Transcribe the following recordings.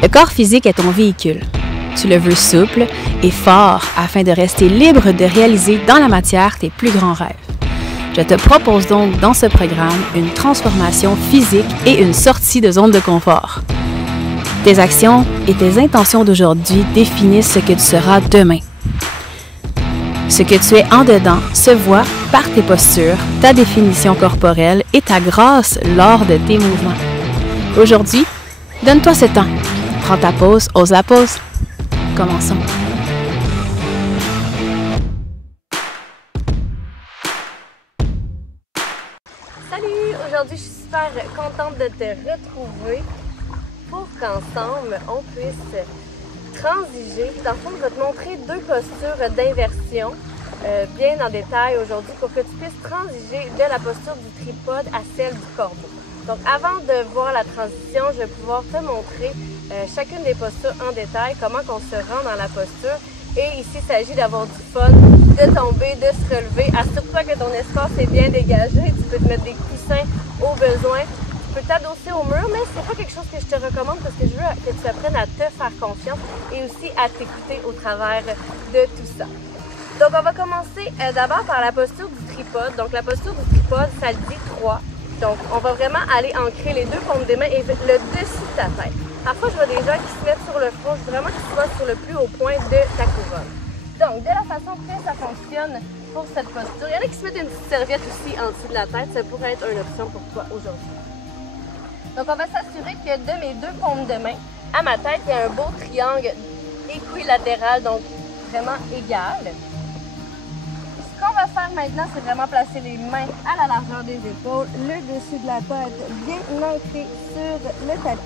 Le corps physique est ton véhicule. Tu le veux souple et fort afin de rester libre de réaliser dans la matière tes plus grands rêves. Je te propose donc dans ce programme une transformation physique et une sortie de zone de confort. Tes actions et tes intentions d'aujourd'hui définissent ce que tu seras demain. Ce que tu es en dedans se voit par tes postures, ta définition corporelle et ta grâce lors de tes mouvements. Aujourd'hui, donne-toi ce temps. Prends ta pause, ose la pause. Commençons. Salut! Aujourd'hui, je suis super contente de te retrouver pour qu'ensemble, on puisse transiger. Dans le fond, je vais te montrer deux postures d'inversion bien en détail aujourd'hui pour que tu puisses transiger de la posture du tripode à celle du corbeau. Donc, avant de voir la transition, je vais pouvoir te montrer chacune des postures en détail, comment on se rend dans la posture. Et ici, il s'agit d'avoir du fun, de tomber, de se relever. Assure-toi que ton espace est bien dégagé. Tu peux te mettre des coussins au besoin. Tu peux t'adosser au mur, mais c'est pas quelque chose que je te recommande parce que je veux que tu apprennes à te faire confiance et aussi à t'écouter au travers de tout ça. Donc, on va commencer d'abord par la posture du tripode. Donc, la posture du tripode, ça le dit 3. Donc, on va vraiment aller ancrer les deux paumes des mains et le dessus de ta tête. Parfois, je vois des gens qui se mettent sur le front. Je veux vraiment que tu sois sur le plus haut point de ta couronne. Donc, de la façon que ça fonctionne pour cette posture, il y en a qui se mettent une petite serviette aussi en dessous de la tête. Ça pourrait être une option pour toi aujourd'hui. Donc, on va s'assurer que de mes deux paumes de main à ma tête, il y a un beau triangle équilatéral, donc vraiment égal. Ce qu'on va faire maintenant, c'est vraiment placer les mains à la largeur des épaules, le dessus de la tête bien ancré sur le tapis.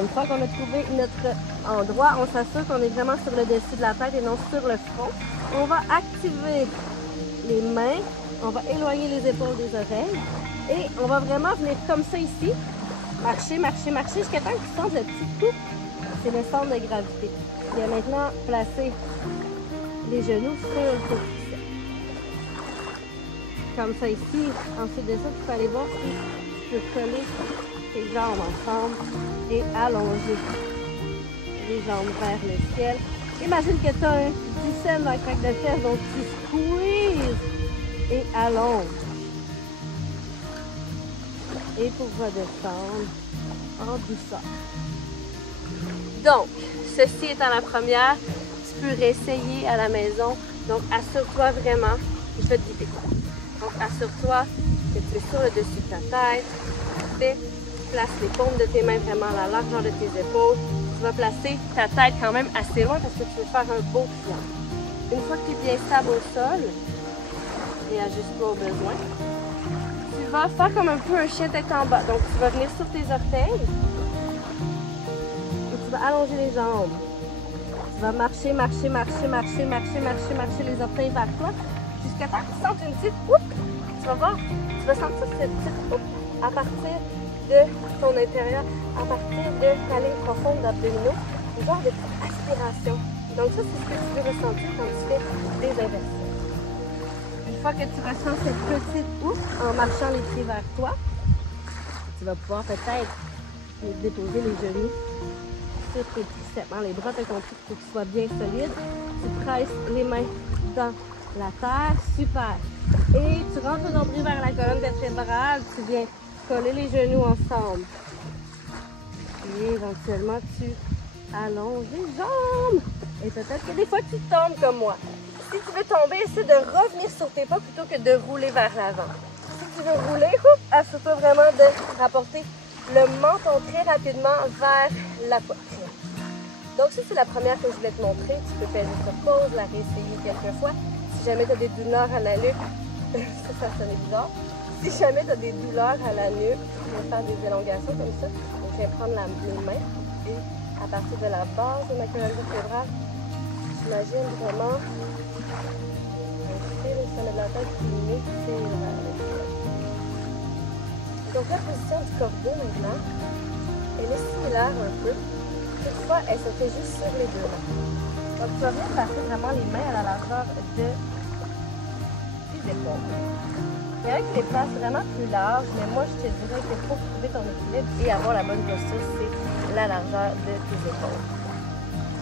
Une fois qu'on a trouvé notre endroit, on s'assure qu'on est vraiment sur le dessus de la tête et non sur le front. On va activer les mains, on va éloigner les épaules des oreilles et on va vraiment venir comme ça ici, marcher, marcher, marcher jusqu'à temps que tu sentes le petit coup. C'est le centre de gravité. Et maintenant, placer les genoux sur le côté. Comme ça ici. Ensuite de ça, tu peux aller voir si tu peux coller tes jambes ensemble et allonger les jambes vers le ciel. Imagine que tu as un ducelle dans la craque de fesses, donc tu squeezes et allonges. Et pour redescendre en douceur. Donc, ceci étant la première, tu peux réessayer à la maison. Donc, assure-toi vraiment, je vais te guider. Donc, assure-toi que tu es sur le dessus de ta tête. Place les paumes de tes mains vraiment à la largeur de tes épaules. Tu vas placer ta tête quand même assez loin parce que tu veux faire un beau triangle. Une fois que tu es bien stable au sol, réajuste-toi au besoin. Tu vas faire comme un peu un chien tête en bas. Donc, tu vas venir sur tes orteils et tu vas allonger les jambes. Tu vas marcher, marcher, marcher, marcher, marcher, marcher, marcher les orteils vers toi jusqu'à temps que tu sentes une petite oup. Tu vas voir, tu vas sentir cette petite oup à partir de ton intérieur, à partir de ta ligne profonde d'abdominaux, un genre de petite aspiration. Donc ça, c'est ce que tu veux ressentir quand tu fais des inversions. Une fois que tu ressens cette petite ouf en marchant les pieds vers toi, tu vas pouvoir peut-être déposer les genoux sur tes triceps. Les bras, tu as compris qu'il faut que tu sois bien solide. Tu presses les mains dans la terre, super. Et tu rentres le nombril vers la colonne vertébrale, tu viens coller les genoux ensemble. Et éventuellement, tu allonges les jambes. Et peut-être que des fois, tu tombes comme moi. Si tu veux tomber, essaie de revenir sur tes pas plutôt que de rouler vers l'avant. Si tu veux rouler, assure-toi vraiment de rapporter le menton très rapidement vers la poitrine. Donc, ça, c'est la première que je voulais te montrer. Tu peux faire sur pause, la réessayer quelques fois. Si jamais tu as des douleurs à la nuque, ça sonne bizarre. Si jamais tu as des douleurs à la nuque, tu vas faire des élongations comme ça. Donc, je vais prendre les mains et à partir de la base de ma colonne vertébrale, j'imagine vraiment inspirer le sommet de la tête qui m'étire vers l'extérieur. Donc, la position du corbeau maintenant, elle est similaire un peu. Toutefois, elle se fait juste sur les deux mains. Donc, tu vas venir placer vraiment les mains à la largeur de tes épaules. Il y en a qui les placent vraiment plus larges, mais moi je te dirais que pour trouver ton équilibre et avoir la bonne posture, c'est la largeur de tes épaules.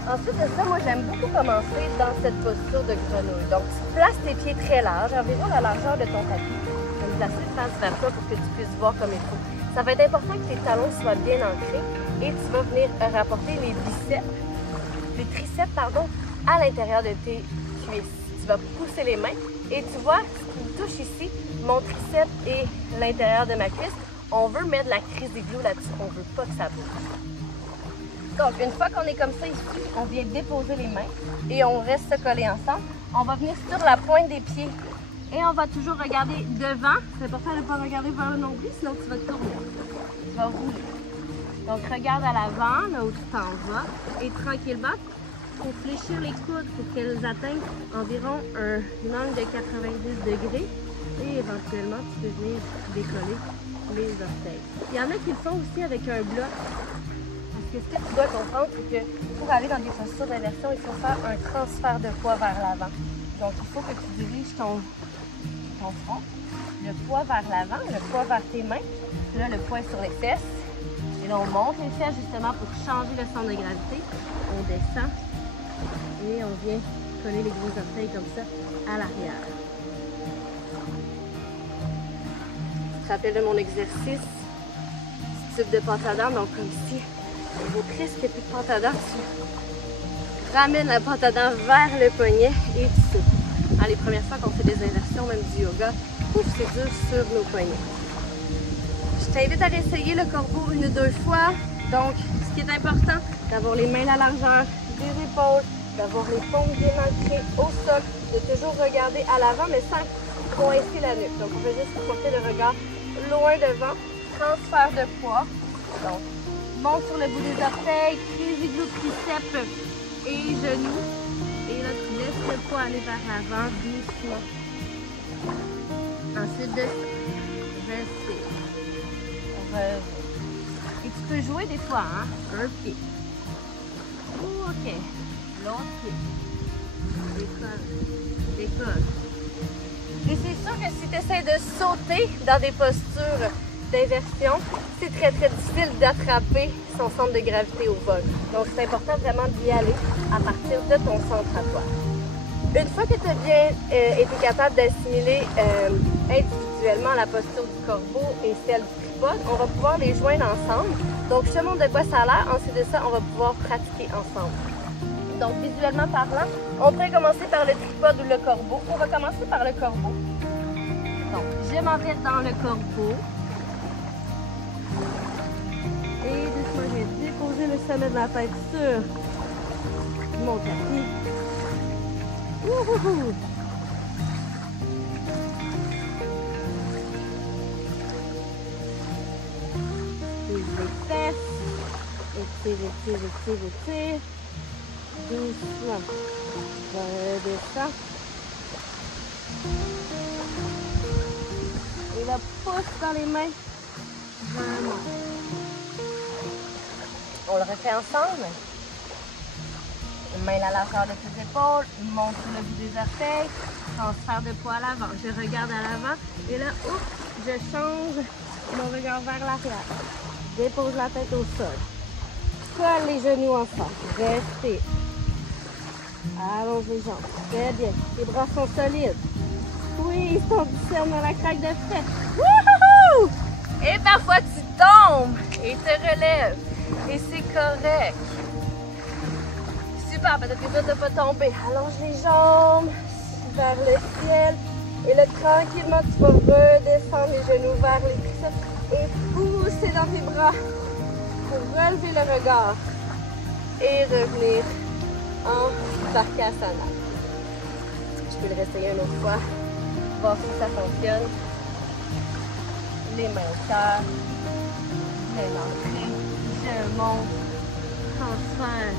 Ensuite de ça, moi j'aime beaucoup commencer dans cette posture de grenouille. Donc tu places tes pieds très larges, environ la largeur de ton tapis. Tu vas me placer face vers toi pour que tu puisses voir comme il faut. Ça va être important que tes talons soient bien ancrés et tu vas venir rapporter les triceps, à l'intérieur de tes cuisses. Tu vas pousser les mains et tu vois ce qui me touche ici, mon triceps et l'intérieur de ma cuisse. On veut mettre la crise d'igloo là-dessus, on ne veut pas que ça bouge. Donc, une fois qu'on est comme ça ici, on vient déposer les mains et on reste se coller ensemble. On va venir sur la pointe des pieds et on va toujours regarder devant. C'est important de ne pas regarder vers le nombril, sinon tu vas te tourner. Tu vas rouler. Donc, regarde à l'avant, là où tu t'en vas, et tranquillement, il faut fléchir les coudes pour qu'elles atteignent environ un angle de 90 degrés et éventuellement, tu peux venir décoller les orteils. Il y en a qui le font aussi avec un bloc. Parce que ce que tu dois comprendre, c'est que pour aller dans des postures d'inversion, il faut faire un transfert de poids vers l'avant. Donc, il faut que tu diriges ton front, le poids vers l'avant, le poids vers tes mains. Là, le poids est sur les fesses. Et là, on monte les fesses justement pour changer le centre de gravité. On descend et on vient coller les gros orteils comme ça à l'arrière. Tu te rappelles de mon exercice? Ce type de pantadon, donc comme ici. Au niveau triste qu'il n'y ait plus de pantadon, tu ramènes la pantadon vers le poignet et tu souffles. Les premières fois qu'on fait des inversions, même du yoga, c'est dur sur nos poignets. Je t'invite à l'essayer le corbeau 1 ou 2 fois. Donc, ce qui est important, d'avoir les mains à la largeur des épaules, d'avoir les paumes bien ancrées au sol, de toujours regarder à l'avant, mais sans coincer la nuque. Donc, on peut juste porter le regard loin devant, transfert de poids. Donc, monte sur le bout des orteils, crise igloo, triceps et genoux. Et là, tu laisses le poids aller vers l'avant doucement. Ensuite de ça, respire. Reviens. Et tu peux jouer des fois, hein? Un pied. OK. L'autre pied. Décolle. Décolle. Et c'est sûr que si tu essaies de sauter dans des postures d'inversion, c'est très difficile d'attraper son centre de gravité au vol. Donc c'est important vraiment d'y aller à partir de ton centre à toi. Une fois que tu as bien été capable d'assimiler individuellement la posture du corbeau et celle du tripode, on va pouvoir les joindre ensemble. Donc je te montre de quoi ça a l'air, ensuite de ça on va pouvoir pratiquer ensemble. Donc visuellement parlant, on pourrait commencer par le tripode ou le corbeau. On va commencer par le corbeau. Donc je m'en vais dans le corbeau. Et doucement, je vais déposer le sommet de la tête sur mon tapis. Wouhou! Prise les fesses. Étire. Doucement. Redescends. Et là, pousse dans les mains. Vraiment. On le refait ensemble. Main à la largeur de tes épaules, monte sur le bout des orteils, transfert de poids à l'avant. Je regarde à l'avant et là, je change mon regard vers l'arrière. Dépose la tête au sol. Colle les genoux ensemble. Respire. Allonge les jambes. Très bien. Les bras sont solides. Oui, ton discerne dans la craque de fesses. Wouhou! Et parfois tu tombes et te relèves. Et c'est correct. Super, peut-être que tu n'as pas tombé. Allonge les jambes vers le ciel. Et là, tranquillement, tu vas redescendre les genoux vers les triceps et pousser dans tes bras pour relever le regard et revenir en Parkasana. Je peux le réessayer une autre fois, voir si ça fonctionne. Les mains au cœur, mains ancrées, je monte, transfert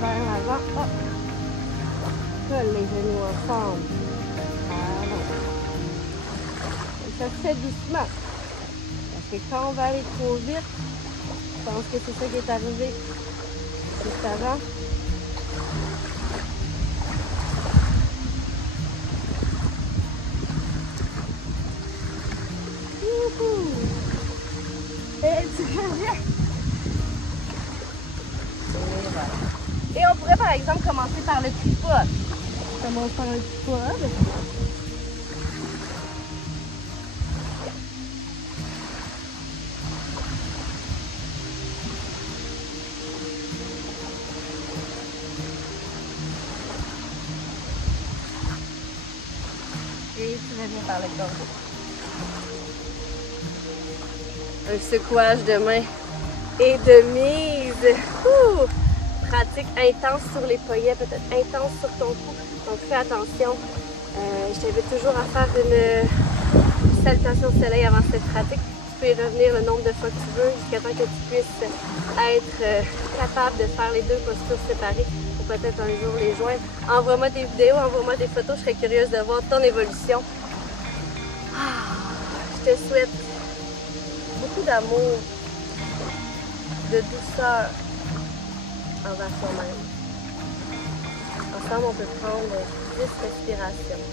vers l'avant, hop, colle les genoux ensemble. Ça se fait doucement. Parce que quand on va aller trop vite, je pense que c'est ça qui est arrivé juste avant. Tu reviens. Et on pourrait par exemple commencer par le tripod. Commence par le tripod. Et tu reviens par le cordeau. Un secouage de main et de mise. Ouh! Pratique intense sur les poignets, peut-être intense sur ton cou. Donc fais attention. Je t'invite toujours à faire une salutation au soleil avant cette pratique. Tu peux y revenir le nombre de fois que tu veux jusqu'à temps que tu puisses être capable de faire les deux postures séparées ou peut-être un jour les joindre. Envoie-moi des vidéos, envoie-moi des photos. Je serais curieuse de voir ton évolution. Je te souhaite beaucoup d'amour, de douceur envers soi-même. Ensemble, on peut prendre 10 respirations.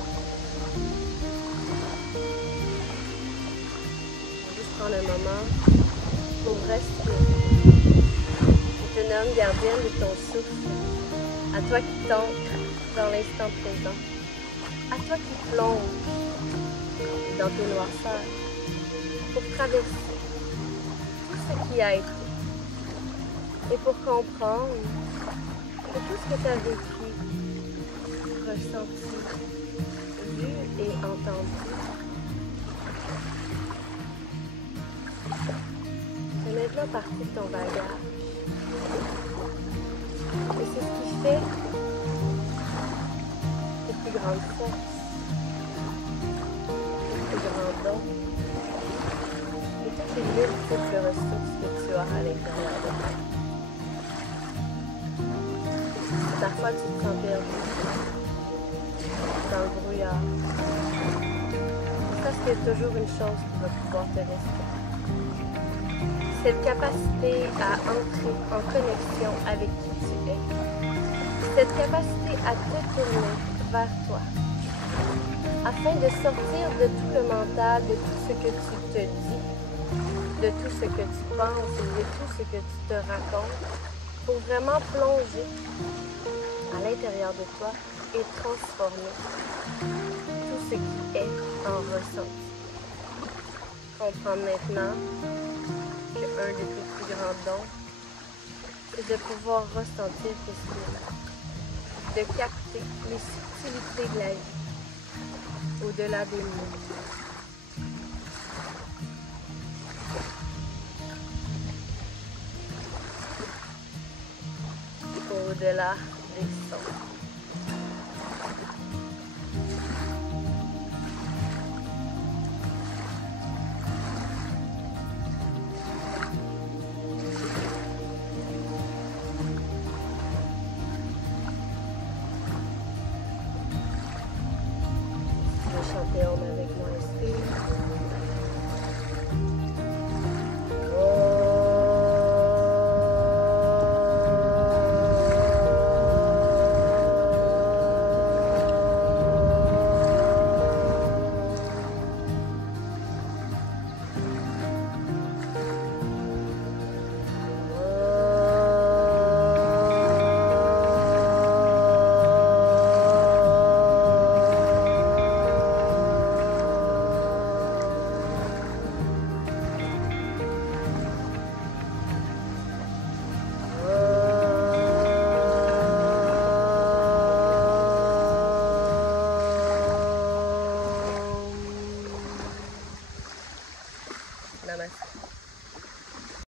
Juste prendre un moment pour respirer. Autonome, gardienne de ton souffle. À toi qui t'ancre dans l'instant présent. À toi qui plonge dans tes noirceurs pour traverser tout ce qui a été. Et pour comprendre que tout ce que tu as vécu, ressenti, vu et entendu, c'est maintenant partie de ton bagage. Et c'est ce qui fait tes plus grandes forces, tes plus grands dons et toutes les multiples ressources que tu as à l'intérieur de toi. Parfois, tu te sens perdu dans le brouillard. Ça, c'est toujours une chose qui va pouvoir te rester. Cette capacité à entrer en connexion avec qui tu es. Cette capacité à te tourner vers toi. Afin de sortir de tout le mental, de tout ce que tu te dis, de tout ce que tu penses et de tout ce que tu te racontes, pour vraiment plonger à l'intérieur de toi et transformer tout ce qui est en ressenti. Comprendre maintenant qu'un de tes plus grands dons, c'est de pouvoir ressentir ce qui est là, de capter les subtilités de la vie, au-delà des mots. Au-delà des sons. Tu veux chanter Om avec moi, inspire. Namaste.